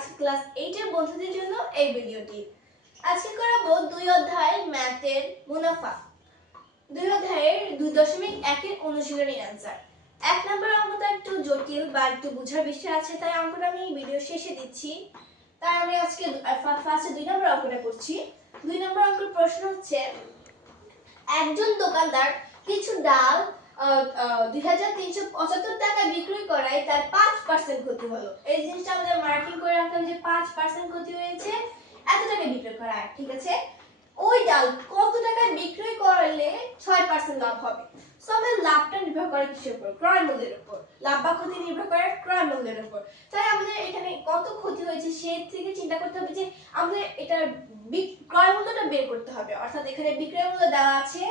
আজকে ক্লাস 8 এর বন্ধুদের জন্য এই ভিডিওটি। আজকে করাবো 2 অধ্যায় ম্যাথের মুনাফা। 2 অধ্যায়ের 2.1 এর অনুশীলনীর आंसर। 1 নম্বর অঙ্কটা একটু জটিল বা একটু বোঝার বিষয় আছে, তাই অঙ্কটা আমি ভিডিও শেষে দিচ্ছি। তাই আমি আজকে ফার্স্টে 2 নম্বর অঙ্কটা করছি। 2 নম্বর অঙ্কের প্রশ্ন হচ্ছে, একজন দোকানদার কিছু ডাল 2375 টাকা বিক্রি করায় তার 5% ক্ষতি হলো। এই জিনিসটা আমাদের মার্কিং করে রাখতে হবে যে 5% ক্ষতি হয়েছে, এত টাকা বিক্রি করায়, ঠিক আছে? ওই ডাল কত টাকায় বিক্রি করলে 6% লাভ হবে? সো আমাদের লাভটা নির্ভর করে কিসের উপর? ক্রয় মূল্যের উপর। লাভ বা ক্ষতি নির্ভর করে ক্রয় মূল্যের উপর। তাই আমাদের এখানে কত ক্ষতি হয়েছে সে থেকে চিন্তা করতে হবে যে আমাদের এটার ক্রয় মূল্যটা বের করতে হবে। অর্থাৎ এখানে বিক্রয় মূল্য দেওয়া আছে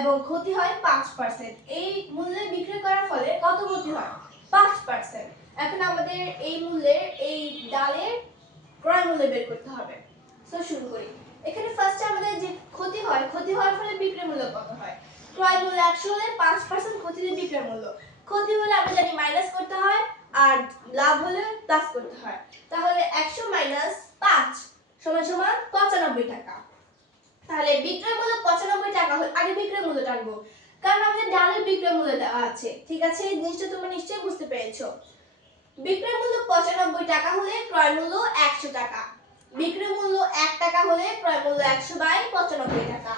এবং ক্ষতি হয় 5%। এই মূল্যে বিক্রি করার ফলে কত ক্ষতি হয়? 5%। এখন আমাদের এই মূল্যের এই ডালের ক্রয় মূল্য বের করতে হবে। সো শুরু করি। এখানে ফার্স্টে আমাদের যে ক্ষতি হয়, ক্ষতি হওয়ার ফলে বিক্রয় মূল্য কত হয়? ক্রয় মূল্য 100 হলে 5% ক্ষতি হলে বিক্রয় মূল্য। ক্ষতি হলে আমরা জানি মাইনাস করতে হয়, আর লাভ হলে প্লাস করতে হয়। তাহলে 100 মাইনাস 5 সমান সমান 95 টাকা। তাহলে বিক্রয় মূল্য 95 টাকা হলে আগে বিক্রয় মূল্য টানবো, কারণ আমাদের ডালের বিক্রয় মূল্য দেওয়া আছে। ঠিক আছে, এই জিনিসটা তোমরা নিশ্চয়ই বুঝতে পেরেছো। বিক্রয় মূল্য 95 টাকা হলে ক্রয় মূল্য 100 টাকা। বিক্রয় মূল্য 1 টাকা হলে ক্রয় মূল্য 100 বাই 95 টাকা।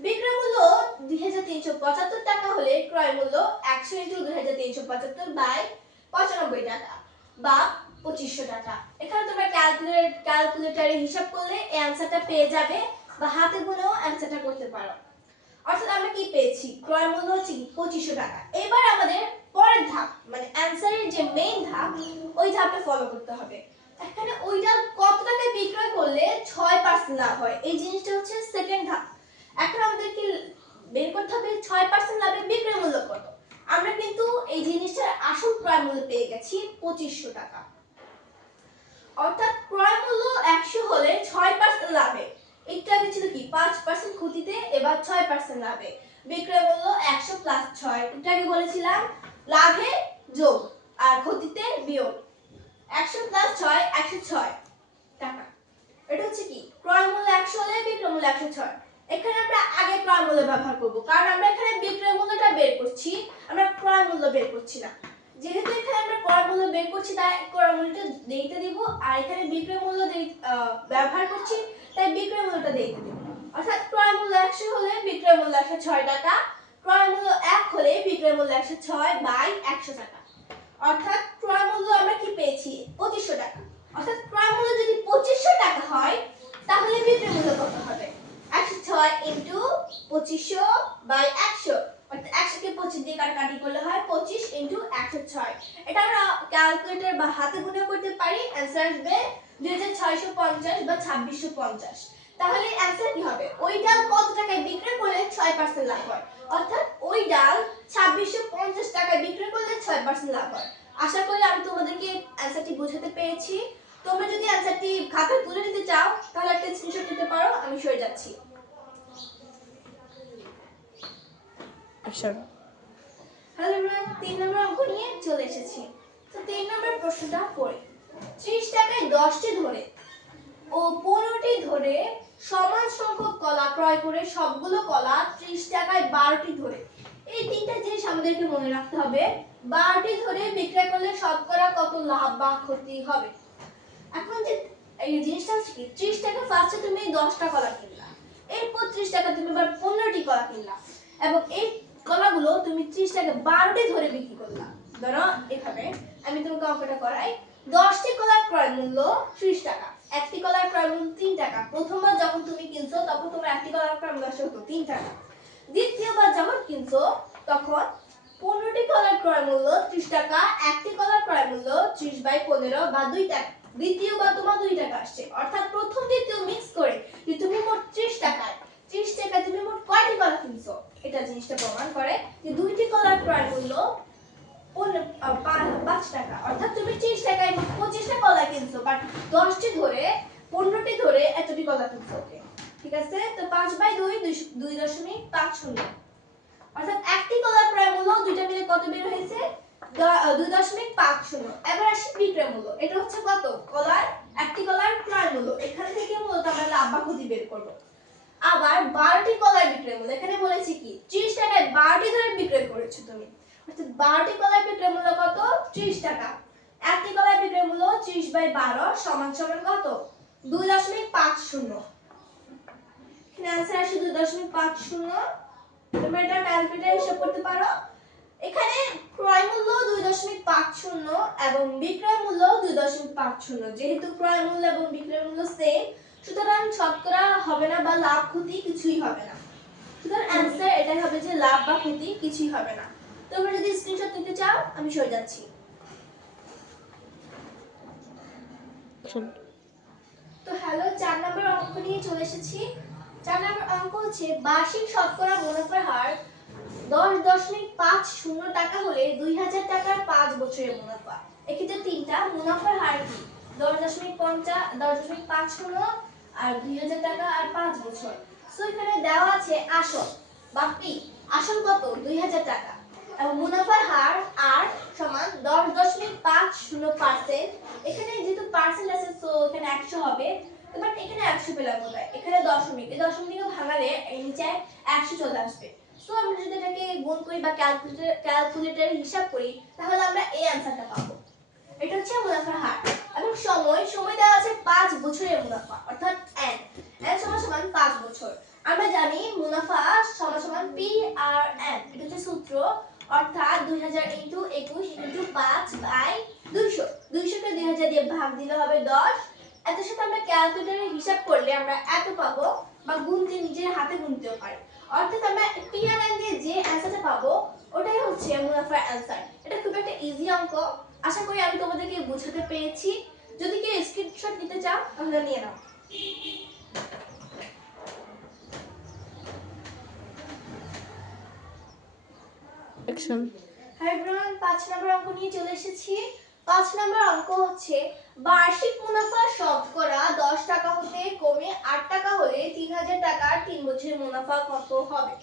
বিক্রয় মূল্য 2375 টাকা হলে ক্রয় মূল্য 100 * 2375 বাই 95 টাকা বা 2500 টাকা। এখানে তোমরা ক্যালকুলেটরে হিসাব করলে এই आंसरটা পেয়ে যাবে, বা হাতে গুনেও आंसरটা করতে পারো। অর্থাৎ আমরা কি পেয়েছি? ক্রয় মূল্য হচ্ছে 2500 টাকা। এবার আমাদের পরের ধাপ মানে आंसरের যে মেইন ধাপ, ওই ধাপটা ফলো করতে হবে। এখানে ওইটা কত টাকায় বিক্রয় করলে 6% লাভ হয়, এই জিনিসটা হচ্ছে সেকেন্ড ধাপ। এখন আমাদের কি বের করতে হবে 6% লাভের বিক্রয় মূল্য কত? আমরা কিন্তু এই জিনিসটার আসল ক্রয় মূল্য পেয়ে গেছি 2500 টাকা। অর্থাৎ ক্রয় মূল্য 100 হলে 6% লাভে, একটু আগে ছিল কি 5% ক্ষতিতে, এবার 6% লাভে। বিক্রয় মূল্য 100 প্লাস 6, একটু আগে বলেছিলাম লাভে যোগ আর ক্ষতিতে বিয়োগ। 100 প্লাস 6 106 টাকা। এটা হচ্ছে কি ক্রয় মূল্য 100 হলে বিক্রয় মূল্য 106। এখানে আমরা আগে ক্রয় মূল্য ব্যবহার করব, কারণ আমরা এখানে বিক্রয় মূল্যটা বের করছি, আমরা ক্রয় মূল্য বের করছি না। যেহেতু এখানে আমরা ক্রয় মূল্য বের করছি তাই ক্রয় মূল্যটা দিতে দিব, আর এখানে বিক্রয় মূল্য ব্যবহার করছি তাই বিক্রয় মূল্যটা দিতে দিব। অর্থাৎ ক্রয় মূল্য 100 হলে বিক্রয় মূল্য 106 টাকা, ক্রয় মূল্য 1 হলে বিক্রয় মূল্য 106 বাই 100 টাকা। অর্থাৎ ক্রয় মূল্য আমরা কি পেয়েছি? 2500 টাকা। অর্থাৎ ক্রয় মূল্য যদি 2500 টাকা হয়, তাহলে বিক্রয় মূল্য কত হবে? 106 * 2500 বাই 100। অর্থাৎ 100 কে 25 দিয়ে কাটাকাটি করলে হয় 25 * 106। এটা আমরা ক্যালকুলেটর বা হাতে গুণেও করতে পারি। आंसर আসবে 2650 বা 2650। তাহলে आंसर কি হবে? ওই ডাল কত টাকায় বিক্রি করলে 6% লাভ হয়? অর্থাৎ ওই ডাল 2650 টাকায় বিক্রি করলে 6% লাভ হয়। আশা করি আমি তোমাদেরকে आंसरটি বোঝাতে পেরেছি। তোমরা যদি आंसरটি খাতায় তুলে নিতে চাও তাহলে একটা স্ক্রিনশট নিতে পারো, আমি সরে যাচ্ছি। হ্যালো এভরিওয়ান, 3 নম্বর অঙ্ক নিয়ে চলে এসেছি। তো 3 নম্বর প্রশ্নটা পড়ি। 30 টাকায় 10টি ধরে ও 15টি ধরে সমান সংখ্যক কলা ক্রয় করে সবগুলো কলা 30 টাকায় 12টি ধরে। এই তিনটা জিনিস আমাদেরকে মনে রাখতে হবে। 12টি ধরে বিক্রয় করলে শতকরা কত লাভ বা ক্ষতি হবে? এখন যে এই জিনিসটা হচ্ছে কি 30 টাকা ফার্স্টে তুমি 10টা কলা কিনলা, এরপর 30 টাকা তুমি আবার 15টি কলা কিনলা, এবং এই কলাগুলো তুমি 30 টাকা 12টি ধরে বিক্রি করলা। ধরো এভাবে আমি তোমাকে অঙ্কটা করাই। 10টি কলার ক্রয় মূল্য 30 টাকা, একটি কলার ক্রয় মূল্য 3 টাকা। প্রথমবার যখন তুমি কিনছো তখন তোমার একটি কলার ক্রয় মূল্য হতো 3 টাকা। দ্বিতীয়বার যখন কিনছো তখন 15টি কলার ক্রয় মূল্য 30 টাকা, একটি কলার ক্রয় মূল্য 30/15 বা 2 টাকা। দ্বিতীয়বার তোমার 2 টাকা আসছে, অর্থাৎ প্রথম দ্বিতীয় মিক্স করে যে তুমি মোট 30 টাকায় তুমি মোট কয়টি কলা কিনছো, এটা জিনিসটা প্রমাণ করে যে দুইটি কলার ক্রয় মূল্য 5 টাকা। অর্থাৎ তুমি 30 টাকায় 25টা কলা কিনছো, বাট 10টি ধরে 15টি ধরে এতটি কলা কিনছো। ওকে, ঠিক আছে। তো 5/2 2.50। অর্থাৎ একটি কলার ক্রয় মূল্য দুইটা মিলে কত বের হয়েছে? 2.50। এবার আসি বিক্রয় মূল্য। এটা হচ্ছে কত? কলার, একটি কলার ক্রয় মূল্য। এখান থেকে মূলত আমরা লাভ বা ক্ষতি বের করব। আবার 12টি কলার বিক্রয় মূল্য। এখানে বলেছি কি 30 টাকায় 12টি ধরে বিক্রয় করেছো তুমি। অর্থাৎ 12টি কলার বিক্রয় মূল্য কত? 30 টাকা। একটি কলার বিক্রয় মূল্য 30/12 সমান সমান কত? 2.50। এখানে आंसर আসে 2.50। তুমি এটা ক্যালকুলেটরে হিসাব করতে পারো। এখানে ক্রয় মূল্য 2.50 এবং বিক্রয় মূল্য 2.50। যেহেতু ক্রয় মূল্য এবং বিক্রয় মূল্য সেম, সুতরাং শতকরা হবে না বা লাভ ক্ষতি কিছুই হবে না। সুতরাং आंसर এটাই হবে যে লাভ বা ক্ষতি কিছুই হবে না। তোমরা যদি স্ক্রিনশট নিতে চাও আমি সরে যাচ্ছি। তো হ্যালো, 4 নম্বর অঙ্ক নিয়ে চলে এসেছি। 4 নম্বর অঙ্ক হচ্ছে বার্ষিক শতকরা মুনাফার হার 10.50 টাকা হলে 2000 টাকার 5 বছরের মুনাফা। এক্ষেত্রে তিনটা মুনাফার হার কি? 10.50 আর 2000 টাকা আর 5 বছর। সো এখানে দেওয়া আছে আসল বা পি। আসল কত? 2000 টাকা। এবং মুনাফার হার আর সমান 10.50%। এখানে যেহেতু পার্সেন্ট আছে সো এখানে 100 হবে। বাট এখানে 100 পেলাম কোথায়? এখানে দশমিক, এই দশমিককে ভাঙালে এই নিচে 100 চলে আসবে। সো আমরা যদি এটাকে গুণ করি বা ক্যালকুলেটরে হিসাব করি তাহলে আমরা এই आंसरটা পাবো। এটা হচ্ছে মুনাফার হার। এবং সময় দেওয়া আছে 5 বছরের মুনাফা, অর্থাৎ n সমান 5 বছর। আমরা জানি মুনাফা সমান P আর n। এটা হচ্ছে সূত্র, অর্থাৎ 2000 * 21 * 5/200। 200 কে 2000 দিয়ে ভাগ দিলে হবে 10। এত সাথে আমরা ক্যালকুলেটরে হিসাব করলে আমরা এত পাবো, বা গুনতে নিজের হাতে গুনতেও পারি। অর্থাৎ আমরা P আর n দিয়ে যে आंसरটা পাবো ওটাই হচ্ছে মুনাফার आंसर। এটা খুব একটা ইজি অঙ্ক। আশা করি আমি তোমাদেরকে বোঝাতে পেরেছি। যদি কেউ স্ক্রিনশট নিতে চাও তাহলে নিয়ে নাও। হাই এভরিওয়ান, 5 নম্বর অঙ্ক নিয়ে চলে এসেছি। 5 নম্বর অঙ্ক হচ্ছে বার্ষিক মুনাফা শতকরা 10 টাকা হতে কমে 8 টাকা হলে 3000 টাকার 3 বছরের মুনাফা কত হবে?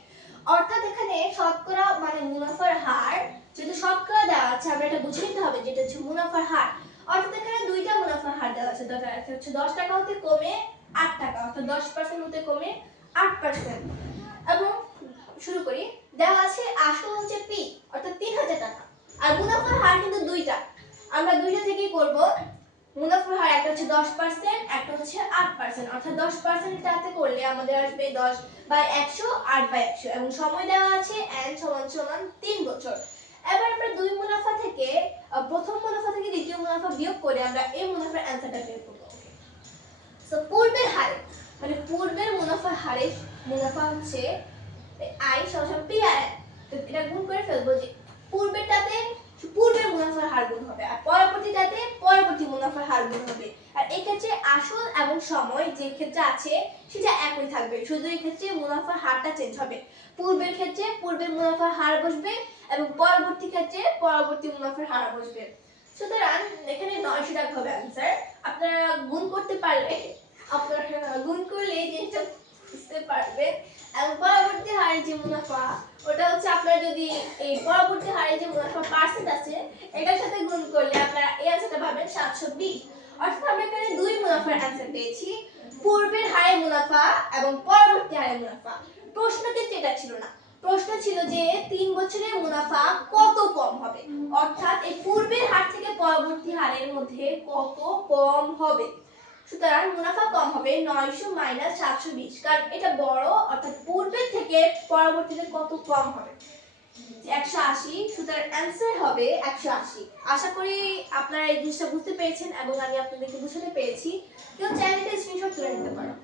অর্থাৎ এখানে শতকরা মানে মুনাফার হার, যেহেতু শতকরা দেওয়া আছে আমরা এটা বুঝে নিতে হবে যেটা হচ্ছে মুনাফার হার। অর্থাৎ এখানে দুইটা মুনাফার হার দেওয়া আছে। একটা হচ্ছে 10 টাকা হতে কমে 8 টাকা, অর্থাৎ 10% হতে কমে 8%। এবং শুরু করি। দেওয়া আছে আসল হচ্ছে P, অর্থাৎ 3000 টাকা। আর মুনাফার হার কিন্তু দুইটা, আমরা দুইটা থেকেই করব। মুনাফার হার একটা হচ্ছে 10%, একটা হচ্ছে 8%। অর্থাৎ 10% টাতে করলে আমাদের আসবে 10/100 8/100। এবং সময় দেওয়া আছে n সমান 3 বছর। এবার আমরা দুই মুনাফা থেকে প্রথম মুনাফা থেকে দ্বিতীয় মুনাফা বিয়োগ করে আমরা এই মুনাফার आंसरটা বের করব। সো পূর্বের হারে মানে পূর্বের মুনাফার হারে মুনাফা হচ্ছে I সমান P আর N। তো এটা গুণ করে ফেলবো যে পূর্বেরটাতে পূর্বের মুনাফার হার গুণ হবে আর পরবর্তীটাতে পরবর্তী মুনাফার হার গুণ হবে। আর এই ক্ষেত্রে আসল এবং সময় যে ক্ষেত্রে আছে সেটা একই থাকবে, শুধু এই ক্ষেত্রে মুনাফার হারটা চেঞ্জ হবে। পূর্বের ক্ষেত্রে পূর্বের মুনাফার হার বসবে এবং পরবর্তী ক্ষেত্রে পরবর্তী মুনাফার হার বসবে। সুতরাং এখানে 900 টাকা হবে आंसर। আপনারা গুণ করতে পারলে আপনারা গুণ করলে জিনিসটা বুঝতে পারবেন। এবং পরবর্তী হারে যে মুনাফা ওটা হচ্ছে আপনারা যদি এই পরবর্তী হারে যে মুনাফা পার্সেন্ট আছে এটার সাথে গুণ করলে আপনারা এই आंसरটা পাবেন 720। অর্থাৎ আমরা এখানে দুই মুনাফার आंसर পেয়েছি, পূর্বের হারে মুনাফা এবং পরবর্তী হারে মুনাফা। প্রশ্নতে এটা ছিল না, প্রশ্ন ছিল যে 3 বছরের মুনাফা কত কম হবে, অর্থাৎ এই পূর্বের হার থেকে পরবর্তী হারের মধ্যে কত কম হবে। সুতরাং মুনাফা কম হবে 900 - 720, কারণ এটা বড়, অর্থাৎ পূর্বের থেকে পরবর্তীতে কত কম হবে 180। সুতরাং आंसर হবে 180। আশা করি আপনারা এই জিনিসটা বুঝতে পেরেছেন এবং আমি আপনাদেরকে বুঝাতে পেরেছি। কেউ চাইলে স্ক্রিনশট তুলে নিতে পারো।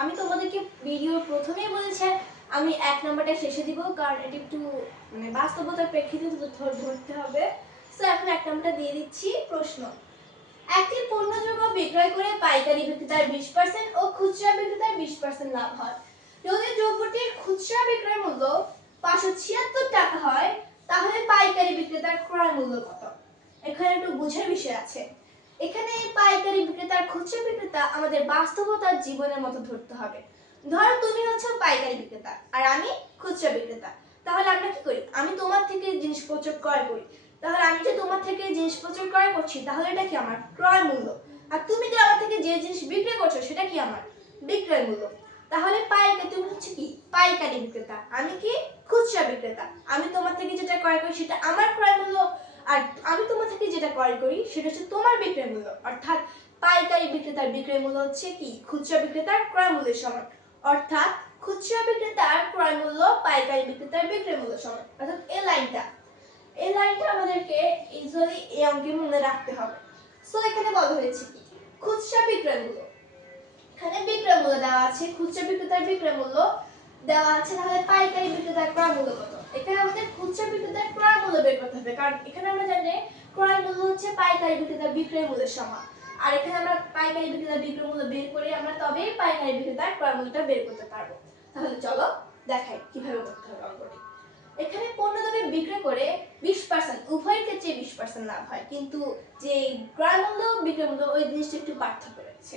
আমি তোমাদেরকে ভিডিওর প্রথমেই বলেছি আমি 1 নম্বরটা শেষে দিব, কারণ এটা একটু মানে বাস্তবতার প্রেক্ষিতে ধরতে হবে। সো এখন 1 নম্বরটা দিয়ে দিচ্ছি। প্রশ্ন: একটি পণ্যদ্রব্য বিক্রয় করে পাইকারি বিক্রেতার 20% ও খুচরা বিক্রেতার 20% লাভ হয়। যদি দ্রব্যটির খুচরা বিক্রয় মূল্য 576 টাকা হয় তাহলে পাইকারি বিক্রেতার ক্রয় মূল্য কত? এখানে একটু বোঝার বিষয় আছে। এখানে পাইকারি বিক্রেতা আর খুচরা বিক্রেতা আমাদের বাস্তবতার জীবনের মতো ধরতে হবে। ধরো তুমি হচ্ছে পাইকারি বিক্রেতা আর আমি খুচরা বিক্রেতা। তাহলে আমরা কি করি? আমি তোমার থেকে জিনিসপত্র ক্রয় করি। তাহলে আমি যে তোমার থেকে জিনিসপত্র ক্রয় করছি, তাহলে এটা কি আমার ক্রয় মূল্য। আর তুমি যে আমার থেকে যে জিনিস বিক্রি করছো, সেটা কি আমার বিক্রয় মূল্য। তাহলে পাইকারি, তুমি হচ্ছে কি পাইকারি বিক্রেতা, আমি কি খুচরা বিক্রেতা। আমি তোমার থেকে যেটা ক্রয় করি সেটা আমার ক্রয় মূল্য, আর আমি তোমার থেকে যেটা ক্রয় করি সেটা হচ্ছে তোমার বিক্রয় মূল্য। অর্থাৎ পাইকারি বিক্রেতার বিক্রয় মূল্য হচ্ছে কি খুচরা বিক্রেতার ক্রয় মূল্যের সমান। অর্থাৎ খুচরা বিক্রেতার ক্রয় মূল্য পাইকারি বিক্রেতার বিক্রয় মূল্য সমান। অর্থাৎ এই লাইনটা আমাদেরকে ইউজুয়ালি এই অঙ্কে মনে রাখতে হবে। সো এখানে বলা হয়েছে কি খুচরা বিক্রয় মূল্য, এখানে বিক্রয় মূল্য দেওয়া আছে, খুচরা বিক্রেতার বিক্রয় মূল্য দেওয়া আছে। তাহলে পাইকারি বিক্রেতার ক্রয় মূল্য কত? এখানে আমাদের খুচরা বিক্রেতার ক্রয় মূল্য বের করতে হবে, কারণ এখানে আমরা জানি ক্রয় মূল্য হচ্ছে পাইকারি বিক্রেতার বিক্রয় মূল্যের সমান। আর এখানে আমরা পাইকারি বিক্রেতার বিক্রয় মূল্য বের করে আমরা তবেই পাইকারি বিক্রেতার ক্রয় মূল্যটা বের করতে পারবো। তাহলে চলো দেখাই কিভাবে করতে হবে অঙ্কটি। এখানে পণ্য দ্রব্য বিক্রয় করে 20%, উভয় ক্ষেত্রে 20% লাভ হয়, কিন্তু যে ক্রয় মূল্য বিক্রয় মূল্য ওই জিনিসটা একটু পার্থক্য রয়েছে।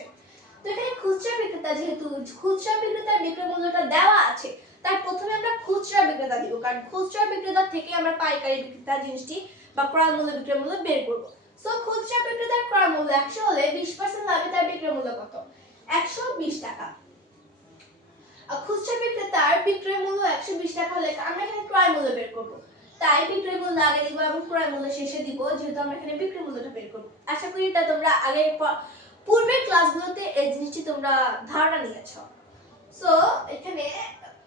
তো এখানে খুচরা বিক্রেতা, যেহেতু খুচরা বিক্রেতার বিক্রয় মূল্যটা দেওয়া আছে, তার প্রথমে আমরা খুচরা বিক্রেতা দিব, কারণ খুচরা বিক্রেতা থেকে আমরা পাইকারি বিক্রেতা জিনিসটি বা ক্রয় মূল্য বিক্রয় মূল্য বের করব। সো খুচরা বিক্রেতার ক্রয় মূল্য 100 হলে 20% লাভে তার বিক্রয় মূল্য কত? 120 টাকা। আর খুচরা বিক্রেতার বিক্রয় মূল্য 120 টাকা হলে আমরা এখানে ক্রয় মূল্য বের করব। তাই বিক্রয় মূল্য আগে দিব এবং ক্রয় মূল্য শেষে দিব, যেহেতু আমরা এখানে বিক্রয় মূল্যটা বের করব। আশা করি এটা তোমরা আগে পূর্বের ক্লাসগুলোতে এই জিনিসটি তোমরা ধারণা নিয়েছো। সো এখানে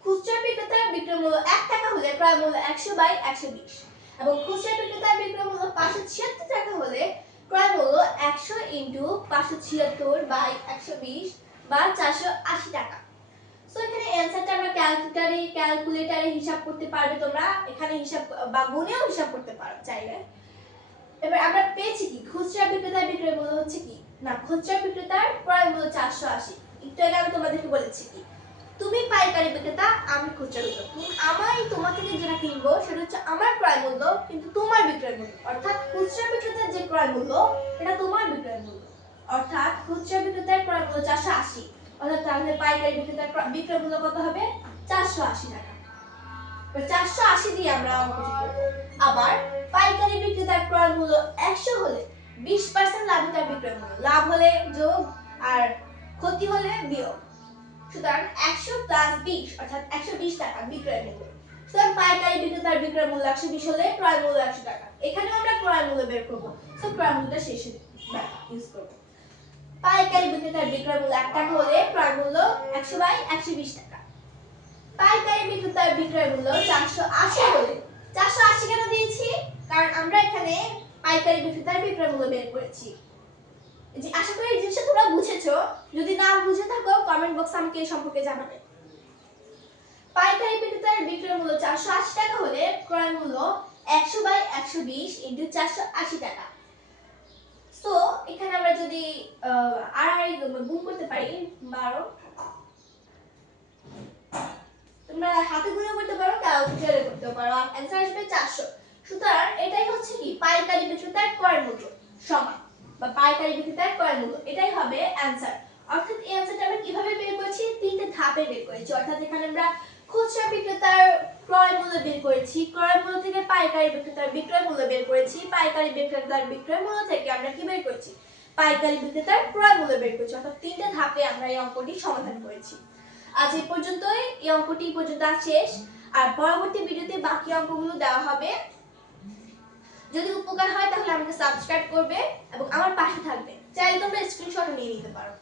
খুচরা বিক্রেতার বিক্রয় মূল্য 1 টাকা হলে ক্রয় মূল্য 100/120, এবং খুচরা বিক্রেতার বিক্রয় মূল্য 576 টাকা হলে ক্রয় মূল্য 100 × 576/120 বা 480 টাকা। সো এখানে অ্যানসারটা আমরা ক্যালকুলেটরে হিসাব করতে পারবে তোমরা, এখানে হিসাব বা গুণেও হিসাব করতে পারো চাইলে। এবার আমরা পেয়েছি কি খুচরা বিক্রেতার বিক্রয় মূল্য হচ্ছে কি না খুচরা বিক্রেতার ক্রয় মূল্য 480। একটু আগে আমি তোমাদেরকে বলেছি কি তুমি পাইকারি বিক্রেতা, আমি খুচরা বিক্রেতা। তোমার থেকে যেটা কিনবো সেটা হচ্ছে আমার ক্রয় মূল্য, কিন্তু তোমার বিক্রয় মূল্য। অর্থাৎ খুচরা বিক্রেতার যে ক্রয় মূল্য এটা তোমার বিক্রয় মূল্য। অর্থাৎ খুচরা বিক্রেতার ক্রয় মূল্য 480, অর্থাৎ তাহলে পাইকারি বিক্রেতার বিক্রয় মূল্য কত হবে? 480 টাকা। 480 দিয়ে আমরা অঙ্কটি করব। আবার পাইকারি বিক্রেতার ক্রয় মূল্য 100 হলে 20% লাভ তার বিক্রয় মূল্য। লাভ হলে যোগ আর ক্ষতি হলে বিয়োগ। সুতরাং 100 + 20 অর্থাৎ 120 টাকা বিক্রয় মূল্য। সুতরাং পাইকারি বিক্রেতার বিক্রয় মূল্য 120 হলে ক্রয় মূল্য 100 টাকা। এখানেও আমরা ক্রয় মূল্য বের করব। সো ক্রয় মূল্যটা শেষে ইউজ করব। পাইকারি বিক্রেতার বিক্রয় মূল্য 1 টাকা হলে ক্রয় মূল্য 100/120 টাকা। পাইকারি বিক্রেতার বিক্রয় মূল্য 480 হলে, 480 কেন দিয়েছি? কারণ আমরা এখানে পাইকারি বিক্রেতার বিক্রয় মূল্য বের করেছি। যে আশা করি এই জিনিসটা তোমরা বুঝেছো। যদি না বুঝে থাকো কমেন্ট বক্সে আমাকে এই সম্পর্কে জানাবে। পাইকারি বিক্রেতার বিক্রয় মূল্য 480 টাকা হলে ক্রয় মূল্য 100/120 × 480 টাকা। সো এখানে আমরা যদি আড়াই গুণ করতে পারি 12, তোমরা হাতে গুণে করতে পারো, ক্যালকুলেটরে করতে পারো, আর অ্যানসার আসবে 400। সুতরাং এটাই হচ্ছে কি পাইকারি বিক্রেতার ক্রয় মূল্য সমান, বা পাইকারি বিক্রেতার ক্রয় মূল্য, এটাই হবে অ্যানসার। অর্থাৎ এই অ্যানসারটা আমরা কিভাবে বের করেছি? তিনটে ধাপে বের করেছি। অর্থাৎ এখানে আমরা খুচরা বিক্রেতার ক্রয় মূল্য বের করেছি, ক্রয় মূল্য থেকে পাইকারি বিক্রেতার বিক্রয় মূল্য বের করেছি, পাইকারি বিক্রেতার বিক্রয় মূল্য থেকে আমরা কি বের করেছি? পাইকারি বিক্রেতার ক্রয় মূল্য বের করেছি। অর্থাৎ তিনটে ধাপে আমরা এই অঙ্কটি সমাধান করেছি। আজ এই পর্যন্তই, এই অঙ্কটি পর্যন্ত শেষ। আর পরবর্তী ভিডিওতে বাকি অঙ্কগুলো দেওয়া হবে। যদি উপকার হয় তাহলে আমাকে সাবস্ক্রাইব করবে এবং আমার পাশে থাকবে। চাইলে তোমরা স্ক্রিনশট নিয়ে নিতে পারো।